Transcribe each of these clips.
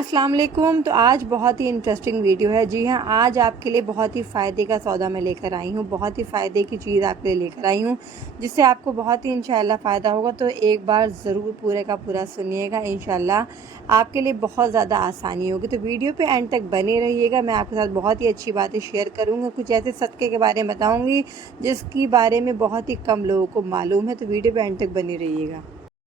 अस्सलाम वालेकुम। तो आज बहुत ही इंटरेस्टिंग वीडियो है। जी हाँ, आज आपके लिए बहुत ही फ़ायदे का सौदा मैं लेकर आई हूँ। बहुत ही फ़ायदे की चीज़ आपके लिए लेकर आई हूँ जिससे आपको बहुत ही इंशाल्लाह फ़ायदा होगा। तो एक बार ज़रूर पूरे का पूरा सुनिएगा, इंशाल्लाह आपके लिए बहुत ज़्यादा आसानी होगी। तो वीडियो पे एंड तक बने रहिएगा। मैं आपके साथ बहुत ही अच्छी बातें शेयर करूँगा, कुछ ऐसे सदक़े के बारे में बताऊँगी जिसकी बारे में बहुत ही कम लोगों को मालूम है। तो वीडियो पे एंड तक बने रहिएगा।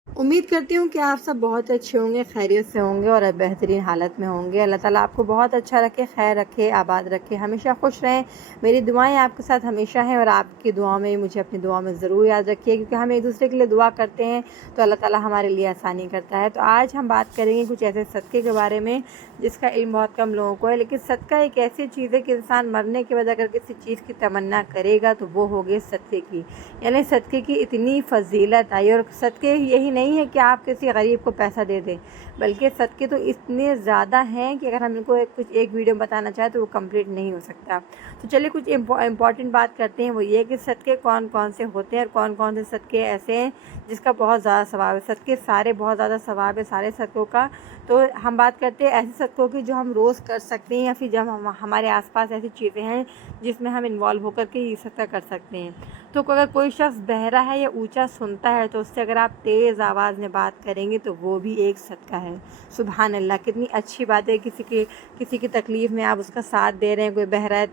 उम्मीद करती हूँ कि आप सब बहुत अच्छे होंगे, खैरियत से होंगे और बेहतरीन हालत में होंगे। अल्लाह ताला आपको बहुत अच्छा रखे, खैर रखे, आबाद रखे, हमेशा खुश रहें। मेरी दुआएं आपके साथ हमेशा हैं और आपकी दुआओं में मुझे अपनी दुआ में ज़रूर याद रखिए, क्योंकि हम एक दूसरे के लिए दुआ करते हैं तो अल्लाह ताला हमारे लिए आसानी करता है। तो आज हम बात करेंगे कुछ ऐसे सदक़े के बारे में जिसका इल्म बहुत कम लोगों को है। लेकिन सदका एक ऐसी चीज़ है कि इंसान मरने के बाद अगर किसी चीज़ की तमन्ना करेगा तो वो हो गई सदक़े की, यानी सदक़े की इतनी फजीलत आई। और सदक़े यही नहीं है कि आप किसी गरीब को पैसा दे दें, बल्कि सदक़े तो इतने ज़्यादा हैं कि अगर हम इनको एक वीडियो में बताना चाहें तो वो कंप्लीट नहीं हो सकता। तो चलिए कुछ इम्पॉर्टेंट बात करते हैं, वो ये कि सदक़े कौन कौन से होते हैं और कौन कौन से सदक़े ऐसे हैं जिसका बहुत ज़्यादा सवाब है। सदक़े सारे बहुत ज़्यादा सवाब है सारे सदक़ों का। तो हम बात करते हैं ऐसे सदक़ों की जो हम रोज़ कर सकते हैं, या फिर जब हमारे आसपास ऐसी चीज़ें हैं जिसमें हम इन्वॉल्व होकर के ये सदका कर सकते हैं। तो अगर कोई शख्स बहरा है या ऊंचा सुनता है तो उससे अगर आप तेज़ आवाज़ में बात करेंगे तो वो भी एक सदका है। सुभान अल्लाह, कितनी अच्छी बात है। किसी की तकलीफ़ में आप उसका साथ दे रहे हैं। कोई बहरा है,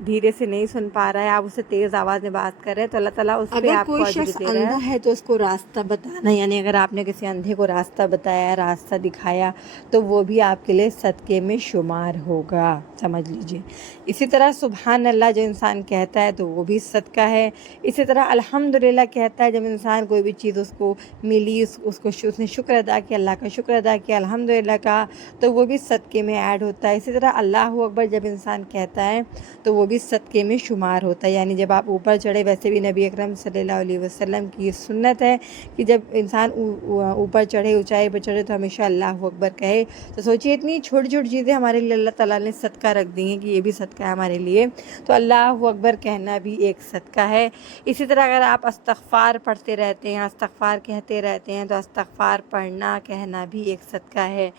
धीरे से नहीं सुन पा रहा है, आप उससे तेज़ आवाज़ में बात कर रहे हैं तो अल्लाह ताला उस पे आपको अजर दे रहा है। अगर कोई शख्स अंधा है तो उसको रास्ता बताना, यानी अगर आपने किसी अंधे को रास्ता बताया, रास्ता दिखाया, तो वो भी आपके लिए सदक़े में शुमार होगा, समझ लीजिए। इसी तरह सुभान अल्लाह जो इंसान कहता है तो वो भी सदका है। इसी तरह अल्हम्दुलिल्लाह कहता है जब इंसान कोई भी चीज़ उसको मिली, उसने शुक्र अदा किया, अल्लाह का शुक्र अदा किया, अल्हम्दुलिल्लाह कहा, तो वो भी सदक़े में ऐड होता है। इसी तरह अल्लाहु अकबर जब इंसान कहता है तो वो भी सदक़े में शुमार होता है। यानी जब आप ऊपर चढ़े, वैसे भी नबी अकरम सल्लल्लाहु अलैहि वसल्लम की ये सुन्नत है कि जब इंसान ऊपर चढ़े, ऊंचाई पर चढ़े, तो हमेशा अल्लाहु अकबर कहे। तो सोचिए इतनी छोटी छोटी चीज़ें हमारे लिए अल्लाह ताला ने सदका रख दी हैं कि ये भी सदका है हमारे लिए। तो अल्लाहु अकबर कहना भी एक सदका है। इसी तरह अगर आप इस्तग़फ़ार पढ़ते रहते हैं, इस्तग़फ़ार कहते रहते हैं, तो इस्तग़फ़ार पढ़ना कहना भी एक सदका है।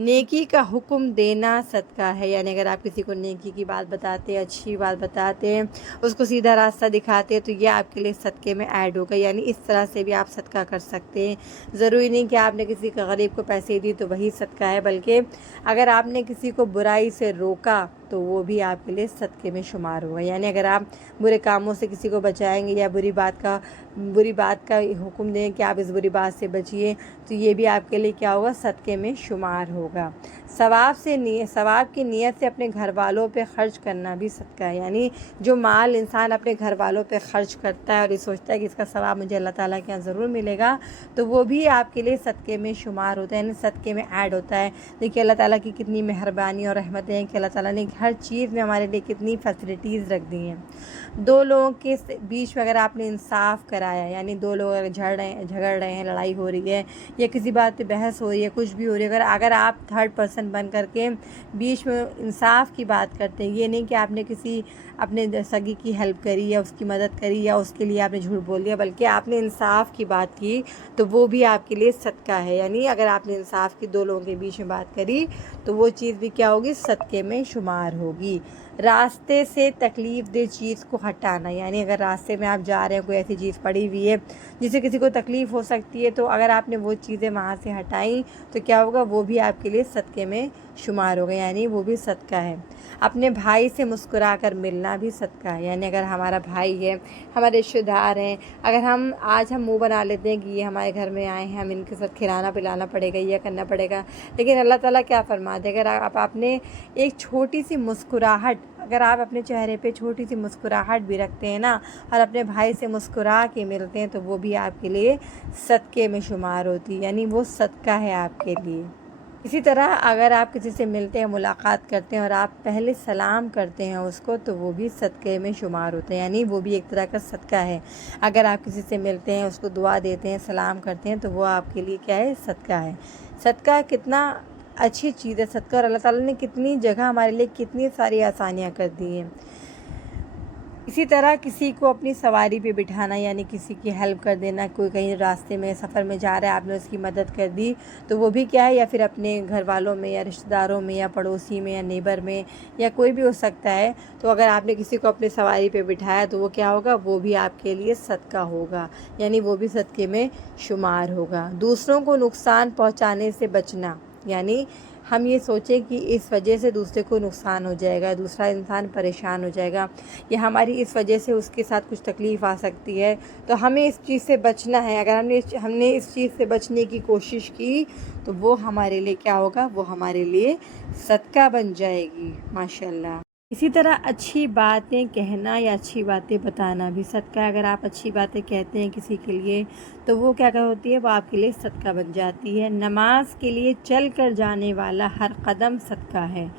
नेकी का हुक्म देना सदका है, यानी अगर आप किसी को नेकी की बात बताते हैं, अच्छी बात बताते हैं, उसको सीधा रास्ता दिखाते हैं, तो ये आपके लिए सदक़े में ऐड होगा। यानी इस तरह से भी आप सदका कर सकते हैं। ज़रूरी नहीं कि आपने किसी गरीब को पैसे दिए तो वही सदका है, बल्कि अगर आपने किसी को बुराई से रोका तो वो भी आपके लिए सदक़े में शुमार होगा। यानी अगर आप बुरे कामों से किसी को बचाएंगे या बुरी बात का हुक्म दें कि आप इस बुरी बात से बचिए, तो ये भी आपके लिए क्या होगा, सदक़े में शुमार होगा। सवाब की नीयत से अपने घर वालों पे ख़र्च करना भी सदका है। यानी जो माल इंसान अपने घर वालों पे ख़र्च करता है और ये सोचता है कि इसका सवाब मुझे अल्लाह ताला के यहाँ ज़रूर मिलेगा, तो वो भी आपके लिए सदक़े में शुमार होता है, यानी सदक़े में ऐड होता है। देखिए अल्लाह ताला की कितनी मेहरबानी और रहमतें हैं कि अल्लाह ताला ने हर चीज़ में हमारे लिए कितनी फैसिलिटीज़ रख दी हैं। दो लोगों के बीच में अगर आपने इंसाफ कराया, यानी दो लोग अगर झगड़ रहे हैं, लड़ाई हो रही है या किसी बात पे बहस हो रही है, कुछ भी हो रही है, अगर आप थर्ड पर्सन बन करके बीच में इंसाफ की बात करते हैं, ये नहीं कि आपने किसी अपने सगी की हेल्प करी या उसकी मदद करी या उसके लिए आपने झूठ बोल दिया, बल्कि आपने इंसाफ की बात की, तो वो भी आपके लिए सदका है। यानी अगर आपने इंसाफ की दो लोगों के बीच में बात करी तो वो चीज़ भी क्या होगी, सदक़े में शुमार होगी। रास्ते से तकलीफ़ दे चीज़ को हटाना, यानी अगर रास्ते में आप जा रहे हैं, कोई ऐसी चीज़ पड़ी हुई है जिससे किसी को तकलीफ़ हो सकती है, तो अगर आपने वो चीज़ें वहाँ से हटाई तो क्या होगा, वो भी आपके लिए सदक़े में शुमार होगा, यानी वो भी सदका है। अपने भाई से मुस्कुरा कर मिलना भी सदका है। यानी अगर हमारा भाई है, हमारे रिश्तेदार हैं, अगर आज हम मुँह बना लेते हैं कि ये हमारे घर में आए हैं, हम इनके साथ खिलाना पिलाना पड़ेगा, ये करना पड़ेगा, लेकिन अल्लाह ताला क्या फरमाते हैं, अगर आपने एक छोटी सी मुस्कुराहट, अगर आप अपने चेहरे पे छोटी सी मुस्कुराहट भी रखते हैं ना और अपने भाई से मुस्कुरा के मिलते हैं, तो वो भी आपके लिए सदक़े में शुमार होती है, यानी वो सदका है आपके लिए। इसी तरह अगर आप किसी से मिलते हैं, मुलाकात करते हैं और आप पहले सलाम करते हैं उसको, तो वो भी सदक़े में शुमार होते हैं, यानी वो भी एक तरह का सदका है। अगर आप किसी से मिलते हैं, उसको दुआ देते हैं, सलाम करते हैं, तो वो आपके लिए क्या है, सदका है। सदका कितना अच्छी चीज़ है सदका, और अल्लाह ताला ने कितनी जगह हमारे लिए कितनी सारी आसानियाँ कर दी हैं। इसी तरह किसी को अपनी सवारी पे बिठाना, यानी किसी की हेल्प कर देना, कोई कहीं रास्ते में सफ़र में जा रहा है, आपने उसकी मदद कर दी, तो वो भी क्या है, या फिर अपने घर वालों में या रिश्तेदारों में या पड़ोसी में या नेबर में या कोई भी हो सकता है। तो अगर आपने किसी को अपनी सवारी पे बिठाया तो वो क्या होगा, वो भी आपके लिए सदका होगा, यानी वो भी सदक़े में शुमार होगा। दूसरों को नुकसान पहुँचाने से बचना, यानी हम ये सोचें कि इस वजह से दूसरे को नुकसान हो जाएगा, दूसरा इंसान परेशान हो जाएगा, या हमारी इस वजह से उसके साथ कुछ तकलीफ़ आ सकती है, तो हमें इस चीज़ से बचना है। अगर हमने इस चीज़ से बचने की कोशिश की तो वो हमारे लिए क्या होगा, वो हमारे लिए सदका बन जाएगी। माशाल्लाह। इसी तरह अच्छी बातें कहना या अच्छी बातें बताना भी सदका है। अगर आप अच्छी बातें कहते हैं किसी के लिए तो वो क्या होती है, वो आपके लिए सदका बन जाती है। नमाज के लिए चल कर जाने वाला हर कदम सदका है।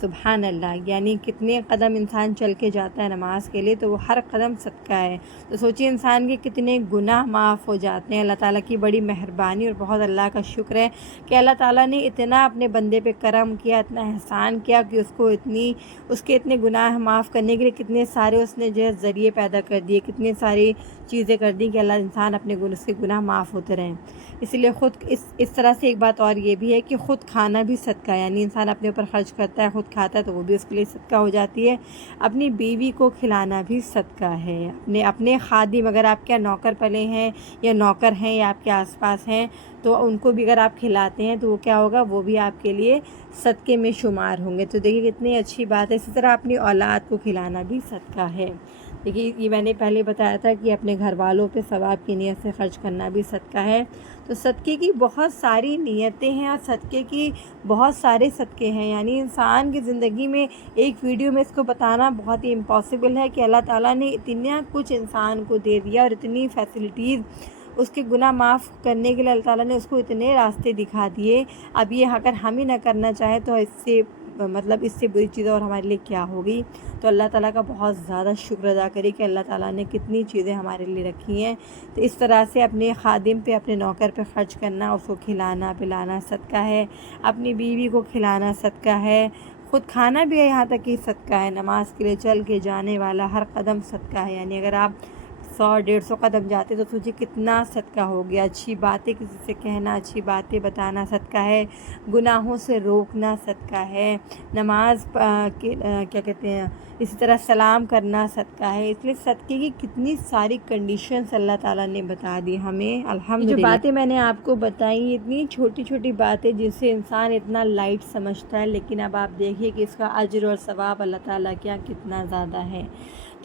सुभान अल्लाह, यानी कितने कदम इंसान चल के जाता है नमाज के लिए तो वो हर कदम सदका है। तो सोचिए इंसान के कितने गुनाह माफ़ हो जाते हैं। अल्लाह ताला की बड़ी मेहरबानी और बहुत अल्लाह का शुक्र है कि अल्लाह ताला ने इतना अपने बंदे पे करम किया, इतना एहसान किया कि उसके इतने गुनाह माफ़ करने के लिए कितने सारे उसने जो है ज़रिए पैदा कर दिए, कितनी सारी चीज़ें कर दी कि अल्लाह इंसान अपने उसके गुनाह माफ़ होते रहें। इसलिए ख़ुद इस तरह से एक बात और ये भी है कि ख़ुद खाना भी सदका है, यानी इंसान अपने ऊपर खर्च करता है, ख़ुद खाता है तो वो भी उसके लिए सदका हो जाती है। अपनी बीवी को खिलाना भी सदका है। अपने खादिम, अगर आप क्या नौकर पले हैं या नौकर हैं या आपके आसपास हैं, तो उनको भी अगर आप खिलाते हैं तो वो क्या होगा, वो भी आपके लिए सदक़े में शुमार होंगे। तो देखिए कितनी अच्छी बात है। इसी तरह अपनी औलाद को खिलाना भी सदका है। देखिए ये मैंने पहले बताया था कि अपने घर वालों पे सवाब की नीयत से खर्च करना भी सदका है। तो सदक़े की बहुत सारी नीयतें हैं और सदक़े की बहुत सारे सदक़े हैं, यानी इंसान की ज़िंदगी में एक वीडियो में इसको बताना बहुत ही इम्पॉसिबल है कि अल्लाह ताला ने इतना कुछ इंसान को दे दिया और इतनी फैसिलिटीज़, उसके गुनाह माफ़ करने के लिए अल्लाह ताला ने उसको इतने रास्ते दिखा दिए। अब ये अगर हम ही ना करना चाहें तो इससे बुरी चीज़ और हमारे लिए क्या होगी। तो अल्लाह ताला का बहुत ज़्यादा शुक्र अदा करें कि अल्लाह ताला ने कितनी चीज़ें हमारे लिए रखी हैं। तो इस तरह से अपने खादिम पे, अपने नौकर पे खर्च करना, उसको खिलाना पिलाना सदका है। अपनी बीवी को खिलाना सदका है। ख़ुद खाना भी है, यहाँ तक कि सदका है। नमाज के लिए चल के जाने वाला हर कदम सदका है, यानी अगर आप 100-150 कदम जाते तो सोचिए कितना सदका हो गया। अच्छी बातें किसी से कहना, अच्छी बातें बताना सदका है। गुनाहों से रोकना सदका है। नमाज क्या कहते हैं, इसी तरह सलाम करना सदका है। इसलिए सदक़े की कितनी सारी कंडीशंस अल्लाह ताला ने बता दी हमें। अल्हम्दुलिल्लाह, जो बातें मैंने आपको बताई इतनी छोटी छोटी बातें जिससे इंसान इतना लाइट समझता है, लेकिन अब आप देखिए कि इसका अजर और सवाब अल्लाह ताला क्या कितना ज़्यादा है।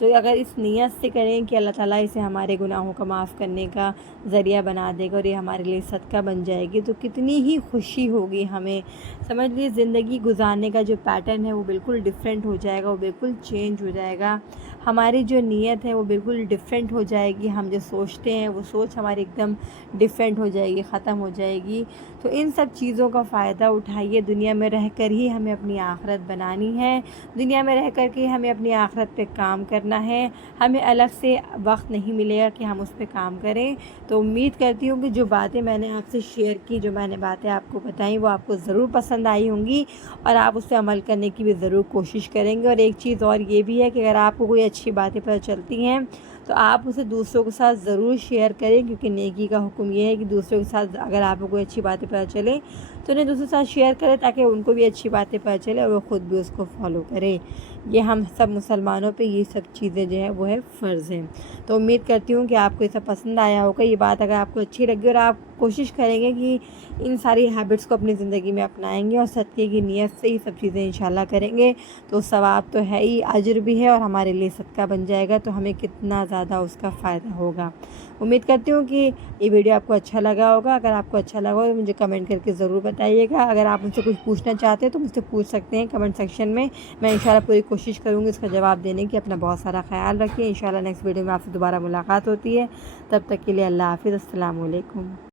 तो अगर इस नीयत से करें कि अल्लाह ताला इसे हमारे गुनाहों का माफ़ करने का ज़रिया बना देगा और ये हमारे लिए सदका बन जाएगी, तो कितनी ही खुशी होगी हमें। समझ लीजिए ज़िंदगी गुजारने का जो पैटर्न है वो बिल्कुल डिफरेंट हो जाएगा, वो बिल्कुल चेंज हो जाएगा। हमारी जो नीयत है वो बिल्कुल डिफरेंट हो जाएगी। हम जो सोचते हैं वो सोच हमारी एकदम डिफरेंट हो जाएगी, ख़त्म हो जाएगी। तो इन सब चीज़ों का फ़ायदा उठाइए। दुनिया में रह कर ही हमें अपनी आखिरत बनानी है। दुनिया में रह कर के हमें अपनी आखिरत पे काम करना है। हमें अलग से वक्त नहीं मिलेगा कि हम उस पर काम करें। तो उम्मीद करती हूँ कि जो बातें मैंने आपसे शेयर की, जो मैंने बातें आपको बताई, वो आपको ज़रूर पसंद आई होंगी और आप उस पर अमल करने की भी ज़रूर कोशिश करेंगे। और एक चीज़ और ये भी है कि अगर आपको कोई अच्छी बातें पता चलती हैं तो आप उसे दूसरों के साथ ज़रूर शेयर करें, क्योंकि नेकी का हुक्म ये है कि दूसरों के साथ अगर आपको कोई अच्छी बातें पता चले तो उन्हें दूसरों के साथ शेयर करें, ताकि उनको भी अच्छी बातें पता चले और वो ख़ुद भी उसको फॉलो करें। ये हम सब मुसलमानों पे ये सब चीज़ें जो है वो है फ़र्ज़ हैं। तो उम्मीद करती हूँ कि आपको ये सब पसंद आया होगा। ये बात अगर आपको अच्छी लगी और आप कोशिश करेंगे कि इन सारी हैबिट्स को अपनी ज़िंदगी में अपनाएंगे और सदक़े की नीयत से ये सब चीज़ें इंशाल्लाह करेंगे, तो सवाब तो है ही, अजर भी है और हमारे लिए सदका बन जाएगा। तो हमें कितना ज़्यादा उसका फ़ायदा होगा। उम्मीद करती हूँ कि ये वीडियो आपको अच्छा लगा होगा। अगर आपको अच्छा लगा हो तो मुझे कमेंट करके ज़रूर बताइएगा। अगर आप मुझसे कुछ पूछना चाहते हैं तो मुझसे पूछ सकते हैं कमेंट सेक्शन में। मैं इंशाल्लाह पूरी कोशिश करूँगी इसका जवाब देने की। अपना बहुत सारा ख्याल रखिए। इंशाल्लाह नेक्स्ट वीडियो में आपसे दोबारा मुलाकात होती है। तब तक के लिए अल्लाह हाफ़िज़। अस्सलामु अलैकुम।